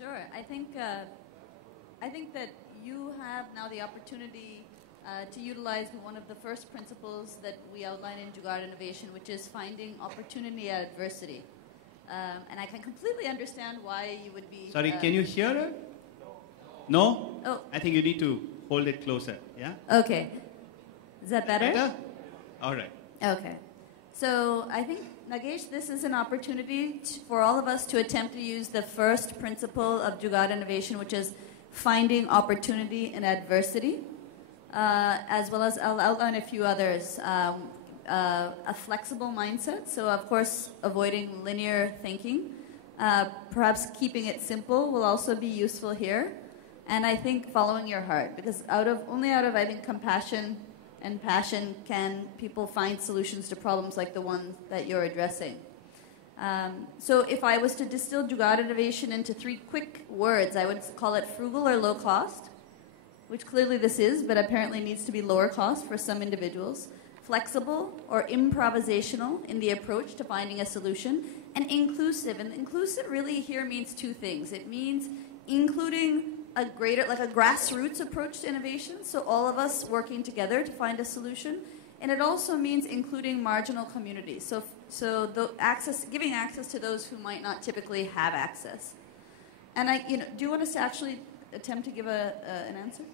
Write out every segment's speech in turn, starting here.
Sure. I think that you have now the opportunity to utilize one of the first principles that we outline in Jugaad innovation, which is finding opportunity at adversity. And I can completely understand why you would be... Sorry, can you hear her? No? Oh. I think you need to hold it closer, yeah? Okay. Is that better? Better? All right. Okay. So I think, Nagesh, this is an opportunity for all of us to attempt to use the first principle of Jugaad innovation, which is finding opportunity in adversity, as well as I'll outline a few others. A flexible mindset, so of course avoiding linear thinking. Perhaps keeping it simple will also be useful here. And I think following your heart, because only out of I think compassion and passion can people find solutions to problems like the one that you're addressing. So if I was to distill Jugaad innovation into 3 quick words, I would call it frugal or low cost, which clearly this is, but apparently needs to be lower cost for some individuals. Flexible or improvisational in the approach to finding a solution, and inclusive. And inclusive really here means 2 things. It means including a greater, like a grassroots approach to innovation, so all of us working together to find a solution. And it also means including marginal communities, so giving access to those who might not typically have access. And do you want us to actually attempt to give an answer?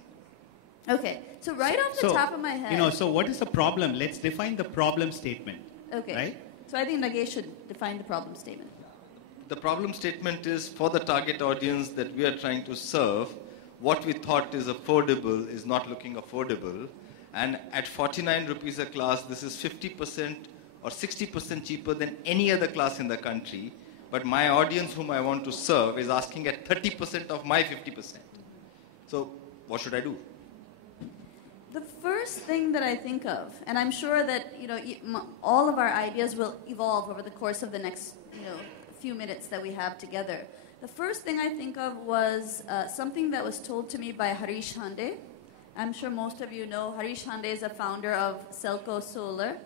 Okay, so right off the top of my head... So what is the problem? Let's define the problem statement. Okay. Right? So I think Nagesh should define the problem statement. The problem statement is for the target audience that we are trying to serve, what we thought is affordable is not looking affordable. And at 49 rupees a class, this is 50% or 60% cheaper than any other class in the country. But my audience whom I want to serve is asking at 30% of my 50%. So what should I do? The first thing that I think of, and I'm sure that all of our ideas will evolve over the course of the next few minutes that we have together. The first thing I think of was something that was told to me by Harish Hande. I'm sure most of you know Harish Hande is a founder of Selco Solar,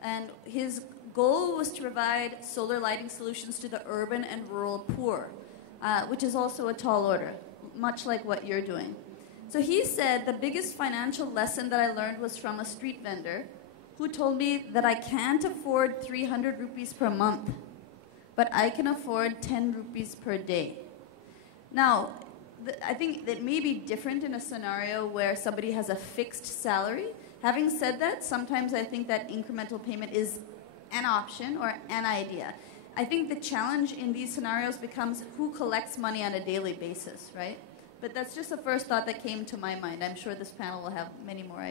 and his goal was to provide solar lighting solutions to the urban and rural poor, which is also a tall order, much like what you're doing. So he said the biggest financial lesson that I learned was from a street vendor who told me that I can't afford 300 rupees per month, but I can afford 10 rupees per day. Now, I think that may be different in a scenario where somebody has a fixed salary. Having said that, sometimes I think that incremental payment is an option or an idea. I think the challenge in these scenarios becomes who collects money on a daily basis, right? But that's just the first thought that came to my mind. I'm sure this panel will have many more ideas.